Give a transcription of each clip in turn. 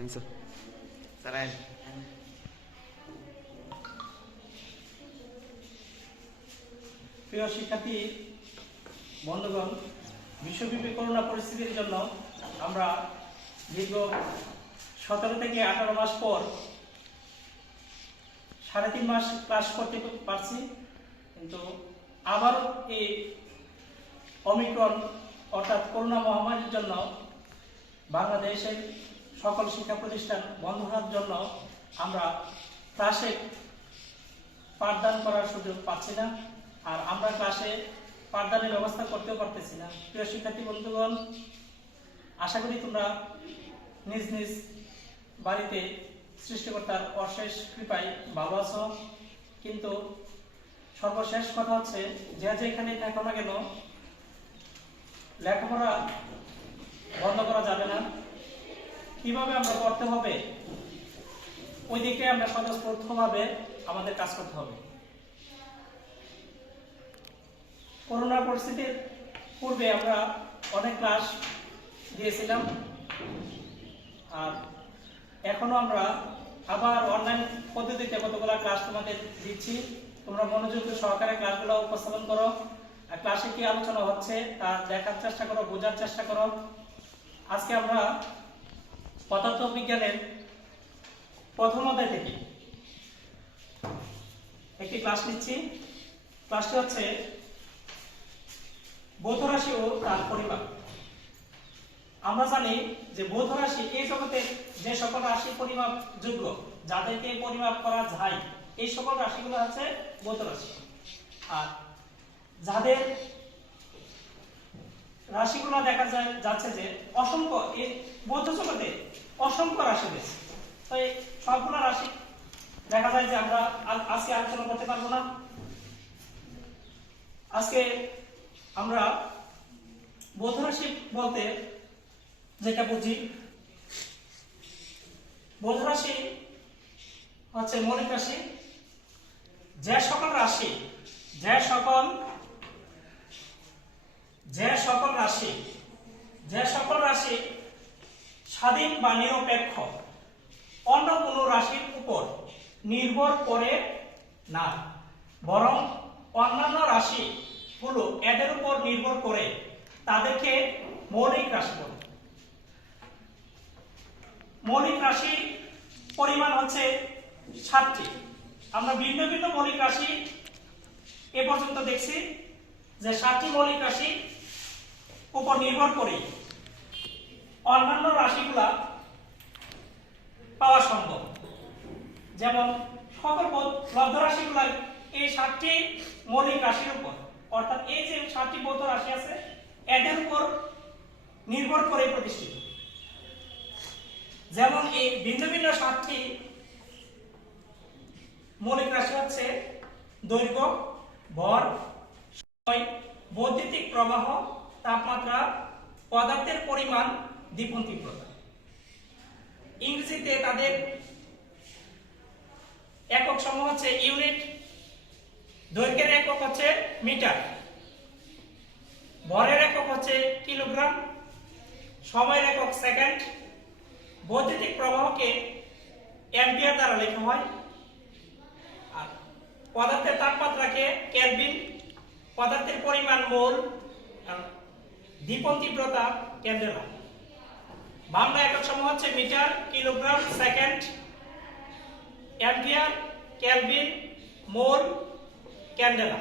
Answer. Sir, প্রিয় শিক্ষার্থী বন্ধুগণ, বিশ্বব্যাপী করোনা পরিস্থিতির জন্য আমরা দীর্ঘ 17 থেকে 18 মাস পর 3.5 মাস ক্লাস করতে পারছি, কিন্তু আবার এই ওমিক্রন অর্থাৎ করোনা মহামারীর জন্য বাংলাদেশের সকল শিক্ষা প্রতিষ্ঠান বন্ধ হওয়ার জন্য আমরা ক্লাসে পাঠদান করার সুযোগ পাচ্ছি না, আর আমরা ক্লাসে পাঠদানের ব্যবস্থা করতেও পারতেছি না। প্রিয় শিক্ষার্থী বন্ধুগণ, আশা করি তোমরা নিজ নিজ বাড়িতে সৃষ্টিকর্তার অশেষ কৃপায় ভালো আছো, কিন্তু সর্বশেষ কথা হচ্ছে যে যেখানে থাকো না কেন লেখাপড়া বন্ধ করা যাবে না। কিভাবে আমরা করতে হবে ওই দিকে আমরা স্বতঃস্ফূর্তভাবে আমাদের কাজ করতে হবে। করোনা পরিস্থিতির পূর্বে আমরা অনেক ক্লাস দিয়েছিলাম, আর এখনো আমরা আবার অনলাইন পদ্ধতিতে কতগুলো ক্লাস তোমাদের দিচ্ছি। তোমরা মনোযোগ সহকারে ক্লাসগুলো উপস্থাপন করো, আর ক্লাসে কি আলোচনা হচ্ছে তা দেখার চেষ্টা করো, বোঝার চেষ্টা করো। আজকে আমরা পদার্থ বিজ্ঞানের প্রথম অধ্যায় থেকে একটি ক্লাস নিচ্ছি। ক্লাসটি হচ্ছে ভৌত রাশি ও তার পরিমাপ। আমরা জানি যে ভৌত রাশি এই জগতে যে সকল রাশি পরিমাপ যোগ্য, যাদেরকে পরিমাপ করা যায়, এই সকল রাশিগুলো হচ্ছে ভৌত রাশি। আর যাদের রাশিগুলো দেখা যাচ্ছে যে অসংখ্য, এই ভৌত জগতে অসংখ্য রাশি রয়েছে, তো এই সবগুলো রাশি দেখা যায় যে আমরা আজকে আলোচনা করতে পারবো না। আজকে আমরা ভৌত রাশি বলতে যেটা বুঝি, ভৌত রাশি হচ্ছে মৌলিক রাশি। যে সকল রাশি স্বাধীন বা নিরপেক্ষ অন্য কোনো রাশির উপর নির্ভর করে না, বরং অন্যান্য রাশি গুলো এদের উপর নির্ভর করে, তাদেরকে মৌলিক রাশি বলে। মৌলিক রাশির পরিমাণ হচ্ছে 7টি। আমরা ভিন্ন ভিন্ন মৌলিক রাশি এ পর্যন্ত দেখছি যে 7টি মৌলিক রাশি উপর নির্ভর করে অন্যান্য রাশিগুলা পাওয়া সম্ভব। যেমন সকল লব্ধ রাশিগুলা এই 7টি মৌলিক রাশির উপর, অর্থাৎ এই যে 7টি ভৌত রাশি আছে এদের উপর নির্ভর করে প্রতিষ্ঠিত। যেমন এই ভিন্ন ভিন্ন 7টি মৌলিক রাশি হচ্ছে দৈর্ঘ্য, ভর, সময়, বৈদ্যুতিক প্রবাহ, তাপমাত্রা, পদার্থের পরিমাণ, দীপন তীব্রতা। ইংরেজিতে তাদের একক সমূহ হচ্ছে ইউনিট, দৈর্ঘ্যের একক হচ্ছে মিটার, ভরের একক হচ্ছে কিলোগ্রাম, সময়ের একক সেকেন্ড, বৈদ্যুতিক প্রবাহকে অ্যাম্পিয়ার দ্বারা লেখা হয়, আর পদার্থের তাপমাত্রাকে কেলভিন, পদার্থের পরিমাণ মোল, আর দীপন তীব্রতা ক্যান্ডেলা। বাংলা একক সমূহ হচ্ছে metre, kilogram, second, ampere, kelvin, mole, candela.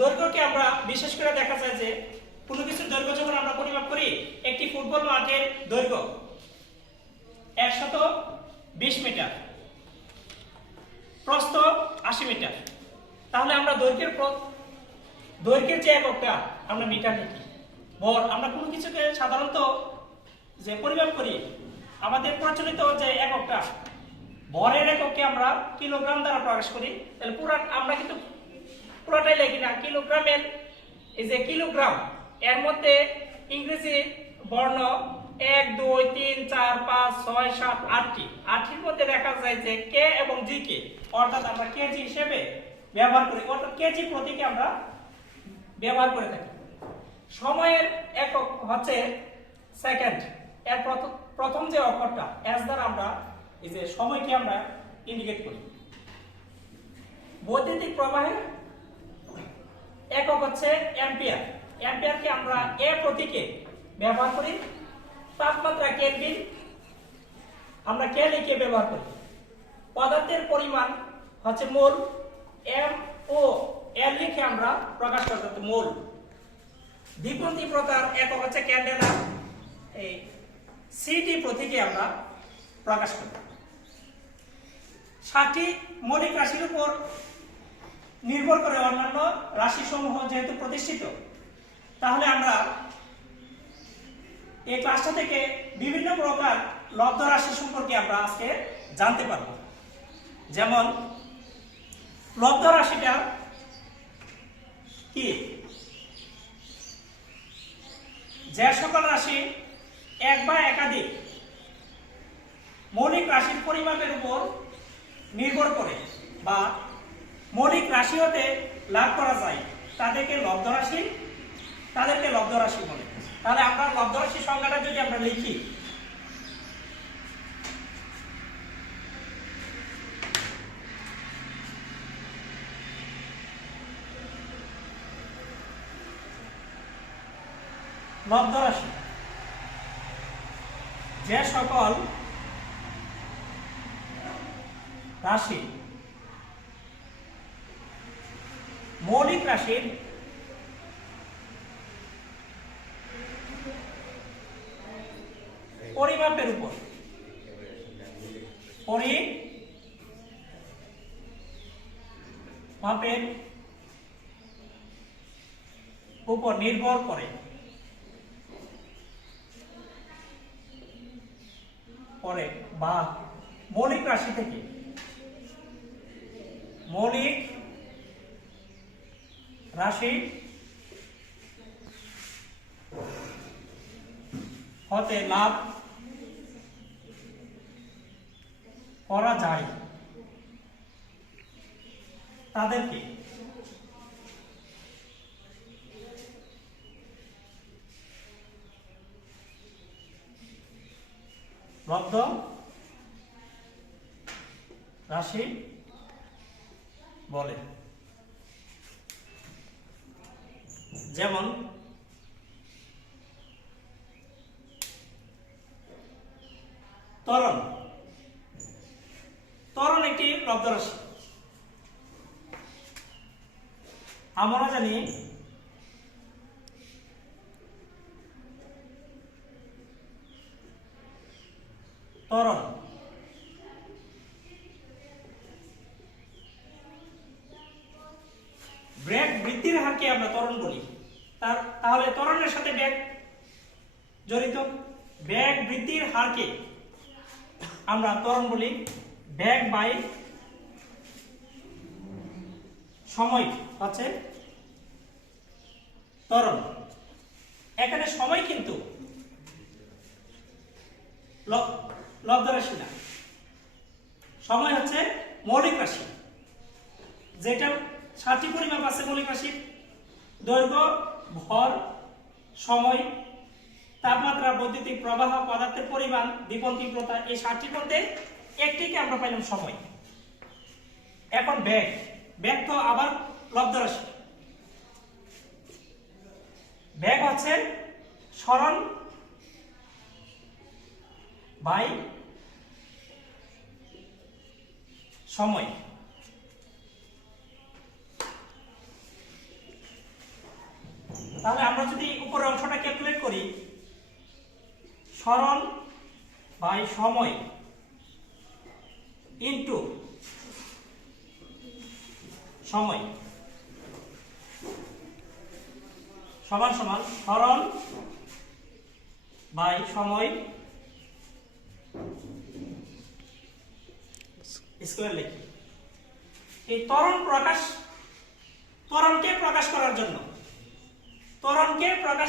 দৈর্ঘ্যকে আমরা বিশেষ করে দেখা যায় যে কোনো কিছুর দৈর্ঘ্য যখন আমরা পরিমাপ করি, একটি ফুটবল মাঠের দৈর্ঘ্য 120 মিটার, প্রস্থ 80 মিটার। তাহলে আমরা দৈর্ঘ্যের যে এককটা আমরা মিটার লিখি। ভর আমরা কোনো কিছুকে সাধারণত যে পরিমাপ করি, আমাদের প্রচলিত যে এককটা ভরের এককে আমরা কিলোগ্রাম দ্বারা প্রকাশ করি। তাহলে আমরা কিন্তু পুরোটাই লিখি না। কিলোগ্রামের এই যে কিলোগ্রাম, এর মধ্যে ইংরেজি বর্ণ 1 2 3 4 5 6 7 8টি, 8টির মধ্যে দেখা যায় যে কে এবং জি কে, অর্থাৎ আমরা কেজি হিসেবে ব্যবহার করি, অর্থাৎ কেজি প্রতিকে আমরা ব্যবহার করে থাকি। সময়ের একক হচ্ছে সেকেন্ড, এর প্রথম যে অক্ষরটা এস দ্বারা আমরা এই যে সময়কে আমরা ইন্ডিকেট করি। বৈদ্যুতিক প্রবাহের একক হচ্ছে অ্যাম্পিয়ার। অ্যাম্পিয়ারকে আমরা এ প্রতীকে ব্যবহার করি। তাপমাত্রা কেলভিন আমরা কে লিখে ব্যবহার করি। পদার্থের পরিমাণ হচ্ছে মোল, এম ও এল লিখে আমরা প্রকাশ করতে মোল। দ্বিগুণ তীব্রতার একক হচ্ছে ক্যান্ডেলা, এই সিটি প্রতীকে আমরা প্রকাশ করি। 7টি মৌলিক রাশির উপর নির্ভর করে অন্যান্য রাশিসমূহ যেহেতু প্রতিষ্ঠিত, তাহলে আমরা এই ক্লাসটা থেকে বিভিন্ন প্রকার লব্ধ রাশি সম্পর্কে আমরা আজকে জানতে পারব। যেমন লব্ধ রাশিটা কি? যে সকল রাশি এক বা একাধিক মৌলিক রাশির পরিমাপের উপর নির্ভর করে বা মৌলিক রাশি হতে লাভ করা যায় তাদেরকে লব্ধ রাশি বলে। তাহলে আমরা লব্ধ রাশি সংজ্ঞাটা যদি আমরা লিখি, লব্ধ রাশি যে সকল রাশি মৌলিক রাশির পরিমাপের উপর নির্ভর করে বা মৌলিক রাশি থেকে মৌলিক রাশি হতে লাভ করা যায় তাদেরকে লব্ধ রাশি বলে। যেমন ত্বরণ একটি লব্ধ রাশি। আমরা জানি ত্বরণ বেগ বৃদ্ধির হারকে আমরা ত্বরণ বলি। তাহলে ত্বরণের সাথে বেগ জড়িত। বেগ বৃদ্ধির হারকে আমরা ত্বরণ বলি। বেগ বাই সময় হচ্ছে ত্বরণ। এখানে সময় কিন্তু লব্ধ রাশি না, সময় হচ্ছে মৌলিক রাশি। যেটা 7টি পরিমাপ আছে মৌলিক রাশির: দৈর্ঘ্য, ভর, সময়, তাপমাত্রা, বৈদ্যুতিক প্রবাহ, পদার্থের পরিমাণ, দীপন তীব্রতা। এই 7টির মধ্যে একটিকে আমরা পাইলাম সময়। এখন বেগ তো আবার লব্ধ রাশি। বেগ হচ্ছে সরণ বাই সময়। তাহলে আমরা যদি উপরের অংশটা ক্যালকুলেট করি, সরণ বাই সময় ইনটু সময় সমান সমান সরণ বাই সময় স্কয়ার লিখি। এই ত্বরণকে প্রকাশ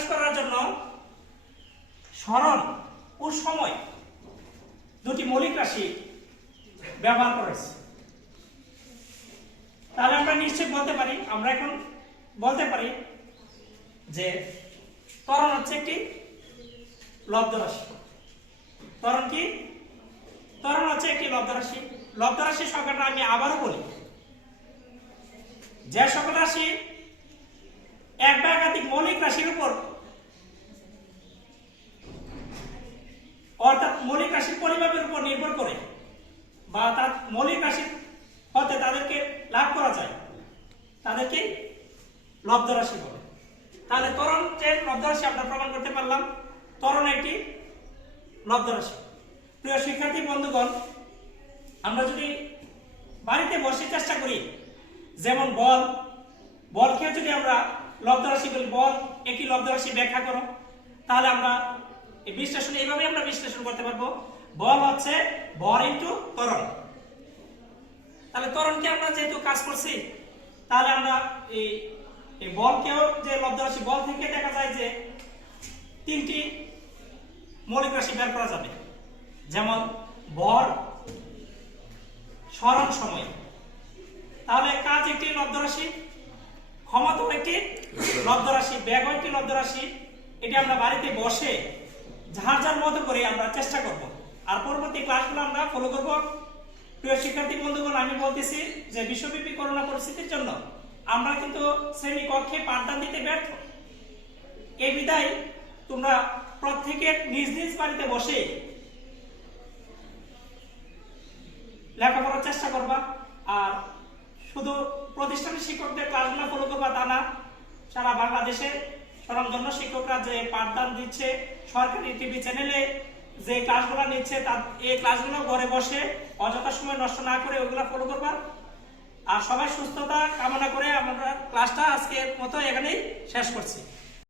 করার জন্য সরণ ও সময় দুটি মৌলিক রাশি ব্যবহার করেছে। তাহলে আমরা নিশ্চয় বলতে পারি যে ত্বরণ হচ্ছে একটি লব্ধ রাশি। ত্বরণ কি? ত্বরণ হচ্ছে একটি লব্ধ রাশি। লব্ধ রাশি সংখ্যাটা আমি আবারও বলি, যে সকল রাশি এক বা একাধিক মৌলিক রাশির উপর, অর্থাৎ মৌলিক রাশির পরিমাপের উপর নির্ভর করে বা তার মৌলিক রাশি হতে তাদেরকে লাভ করা যায়, তাদেরকে লব্ধ রাশি বলে। তাহলে ত্বরণ যে লব্ধ রাশি আমরা প্রমাণ করতে পারলাম, ত্বরণ একটি লব্ধ রাশি। প্রিয় শিক্ষার্থী বন্ধুগণ, আমরা যদি বাড়িতে বসে চেষ্টা করি, যেমন বলকেও যদি আমরা লব্ধ রাশি বলি, বল একটি লব্ধ রাশি ব্যাখ্যা করো, তাহলে আমরা এই বিশ্লেষণ এইভাবে আমরা বিশ্লেষণ করতে পারবো, বল হচ্ছে ভর ইনটু ত্বরণ। তাহলে ত্বরণকে আমরা যেহেতু কাজ করছি, তাহলে আমরা এই বলকেও যে লব্ধ রাশি, বল থেকে দেখা যায় যে তিনটি মৌলিক রাশি বের করা যাবে, যেমন ভর, সরণ, সময়। তাহলে কাজ একটি লব্ধ রাশি, ক্ষমতা একটি লব্ধ রাশি, বেগ একটি লব্ধ রাশি। এটি আমরা বাড়িতে বসে যার যার মতো করে আমরা চেষ্টা করব, আর পরবর্তী ক্লাসগুলো আমরা ফলো করব। প্রিয় শিক্ষার্থী বন্ধুগণ, আমি বলতেছি যে বিশ্বব্যাপী করোনা পরিস্থিতির জন্য আমরা কিন্তু শ্রেণী কক্ষে পাঠদান দিতে ব্যর্থ। এই বিধায় তোমরা প্রত্যেকের নিজ নিজ বাড়িতে বসে লেখাপড়ার চেষ্টা করবা, আর শুধু প্রতিষ্ঠানের শিক্ষকদের ক্লাসগুলো ফলো করবা তা না, সারা বাংলাদেশে স্বনামধন্য শিক্ষকরা যে পাঠদান দিচ্ছে, সরকারি টিভি চ্যানেলে যে ক্লাসগুলো নিচ্ছে, তার এই ক্লাসগুলো ঘরে বসে অযথা সময় নষ্ট না করে ওইগুলো ফলো করবা। আর সবাই সুস্থতা কামনা করে আমরা ক্লাসটা আজকের মতো এখানেই শেষ করছি।